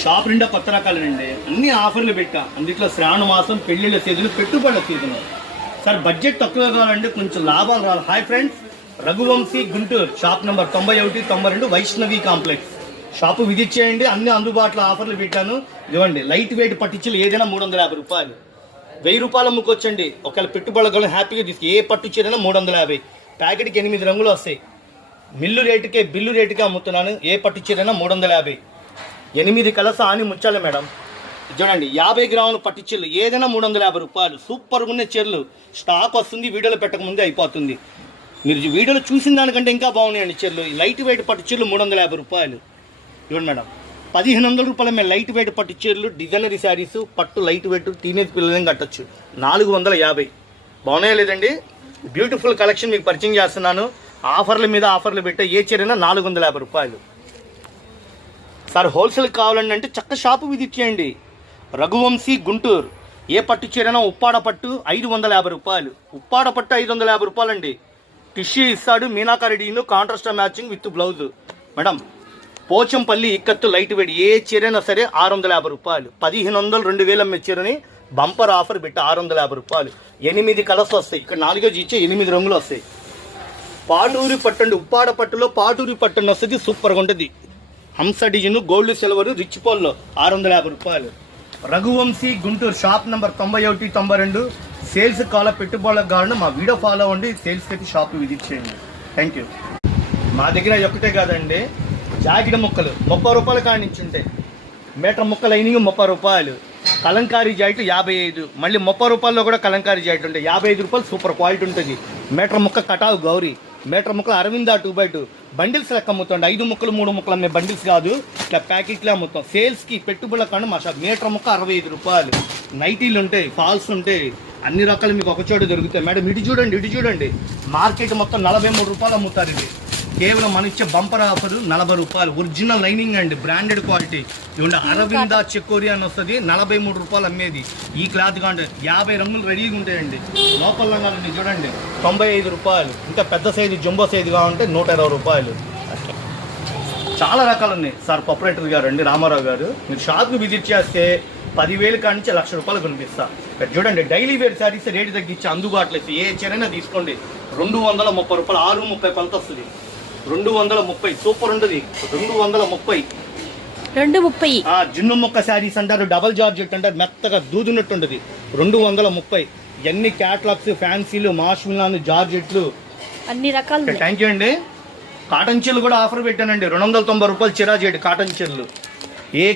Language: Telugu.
షాప్ నిండా కొత్త రకాలండి, అన్ని ఆఫర్లు పెట్టా. అందుట్లో శ్రావణ మాసం, పెళ్లిళ్ళ సీజన్, పెట్టుబడుల సీజన్. సార్ బడ్జెట్ తక్కువ కావాలంటే కొంచెం లాభాలు రావాలి. Hi friends, Raghuvamshi Guntur, shop number 91, 92 Vaishnavi complex. Shop visit చేయండి, అన్ని అందుబాటులో ఆఫర్లు పెట్టాను. ఇవ్వండి, లైట్ వెయిట్ పట్టించులు ఏదైనా 350 రూపాయలు, 1000 రూపాయలు అమ్ముకొచ్చండి. ఒకవేళ పెట్టుబడులు హ్యాపీగా తీసుకు ఏ పట్టు చీరైనా 350. ప్యాకెట్కి 8 రంగులు వస్తాయి. బిల్లు రేటుకే అమ్ముతున్నాను. ఏ పట్టు చీరైనా 350. 8 కలర్స్ ఆని ముచ్చాలి మేడం. చూడండి, 50 గ్రాములు పట్టు చీరలు ఏదైనా 350 రూపాయలు. సూపర్గా ఉన్న చీరలు. స్టాక్ వస్తుంది, వీడియోలో పెట్టకముందే అయిపోతుంది. మీరు వీడియోలో చూసిన దానికంటే ఇంకా బాగున్నాయండి చీరలు. లైట్ వెయిట్ పట్టు చీరలు 350 రూపాయలు. ఇవ్వండి మేడం, 1500 రూపాయల మేము లైట్ వెయిట్ పట్టు చీరలు, డిజైనరీ శారీస్, పట్టు లైట్ వెయిట్ టీనేజ్ పిల్లలని కట్టచ్చు. 450. బాగున్నాయా లేదండి? బ్యూటిఫుల్ కలెక్షన్ మీకు పరిచయం చేస్తున్నాను. ఆఫర్ల మీద ఆఫర్లు పెట్టే ఏ చీరైనా 450 రూపాయలు. సార్ హోల్సేల్ కావాలండి అంటే చక్క షాపు విజిట్ చేయండి. రఘువంశీ గుంటూరు. ఏ పట్టు చీరైనా ఉప్పాడ పట్టు 550 రూపాయలు. ఉప్పాడ పట్టు 550 రూపాయలండి. టిష్యూ ఇస్తాడు, మీనాకారి డీను, contrast matching with blouse. Madam, Pochampally ikat light weight ఏ చీరైనా సరే 650 రూపాయలు. 1500, 2000 అమ్మే చీరని బంపర్ ఆఫర్ పెట్టి 650 రూపాయలు. 8 కలర్స్ వస్తాయి. ఇక్కడ 4 ఇచ్చే 8 రంగులు వస్తాయి. పాటూరి పట్టండి, ఉప్పాడ పట్టులో పాటూరి పట్టండి వస్తుంది. సూపర్గా ఉంటుంది. హంస డిజైన్, గోల్డ్ సిల్వర్, రిచ్ పోల్లో 650 రూపాయలు. Raghuvamshi Guntur, shop number 91, 92. Sales కాల పెట్టుబడులకు కావాలంటే మా వీడియో ఫాలో అవ్వండి. సేల్స్కి అయితే షాప్ విజిట్ చేయండి. Thank you. మా దగ్గర ఒక్కటే కాదండి, జాకెట్ ముక్కలు 30 రూపాయల కాడి నుంచి ఉంటాయి. మీటర్ ముక్క లైనింగ్ 30 రూపాయలు. కలంకారీ జాకెట్ 55. మళ్ళీ 30 రూపాయల్లో కూడా కలంకారీ జాకెట్ ఉంటాయి. 55 రూపాయలు సూపర్ క్వాలిటీ ఉంటుంది. మీటర్ ముక్క కటావు గౌరీ. మీటర్ ముక్కలు అరవింద 2x2 బండిల్స్ లెక్క అమ్ముతాండి. 5 ముక్కలు 3 ముక్కలు అమ్మే బండిల్స్ కాదు, ఇట్లా ప్యాకెట్లే అమ్ముతాం. సేల్స్కి పెట్టుబడుల కాండి మా షాప్. మీటర్ ముక్క 65 రూపాయలు. నైటీలు ఉంటాయి, ఫాల్స్ ఉంటాయి, అన్ని రకాలు మీకు ఒక చోట దొరుకుతాయి. మేడం ఇటు చూడండి, మార్కెట్ మొత్తం 43 రూపాయలు అమ్ముతారు. ఇది కేవలం మన ఇచ్చే బంపర్ ఆఫర్ 40 రూపాయలు. ఒరిజినల్ లైనింగ్ అండి, బ్రాండెడ్ క్వాలిటీ. ఇవ్వండి, అరవింద చెక్కోరి అని వస్తుంది. 43 రూపాయలు అమ్మేది. ఈ క్లాత్ కాండి 50 రంగులు రెడీగా ఉంటాయండి. లోపల రంగాలండి చూడండి 95 రూపాయలు. ఇంకా పెద్ద సైజు జంబో సైజు కావాలంటే 120 రూపాయలు. చాలా రకాలు ఉన్నాయి. సార్ ప్రొపరేటర్ గారు అండి, రామారావు గారు. మీరు షాప్కి విజిట్ చేస్తే 10,000 కాడి నుంచి 1,00,000 రూపాయలు కనిపిస్తా. చూడండి, డైలీ వేర్ శారీస్ రేటు తగ్గించి అందుబాటులో ఏ చీరైనా తీసుకోండి. 230 రూపాయలు, 630 కొలత వస్తుంది. 230 సూపర్ ఉంటుంది. 230 జిన్ను మొక్క శారీస్ అంటారు, డబల్ జార్జెట్ అంటారు, మెత్తగా దూదున్నట్టు ఉంటుంది. 230. ఎన్ని క్యాట్లాగ్స్, ఫ్యాన్సీలు, మాష్మిలాను, జార్జెట్లు, అన్ని రకాలు. థ్యాంక్ యూ అండి. కాటన్ చీరలు కూడా ఆఫర్ పెట్టానండి. 290 రూపాయలు చిరా చేయడు కాటన్ చీరలు.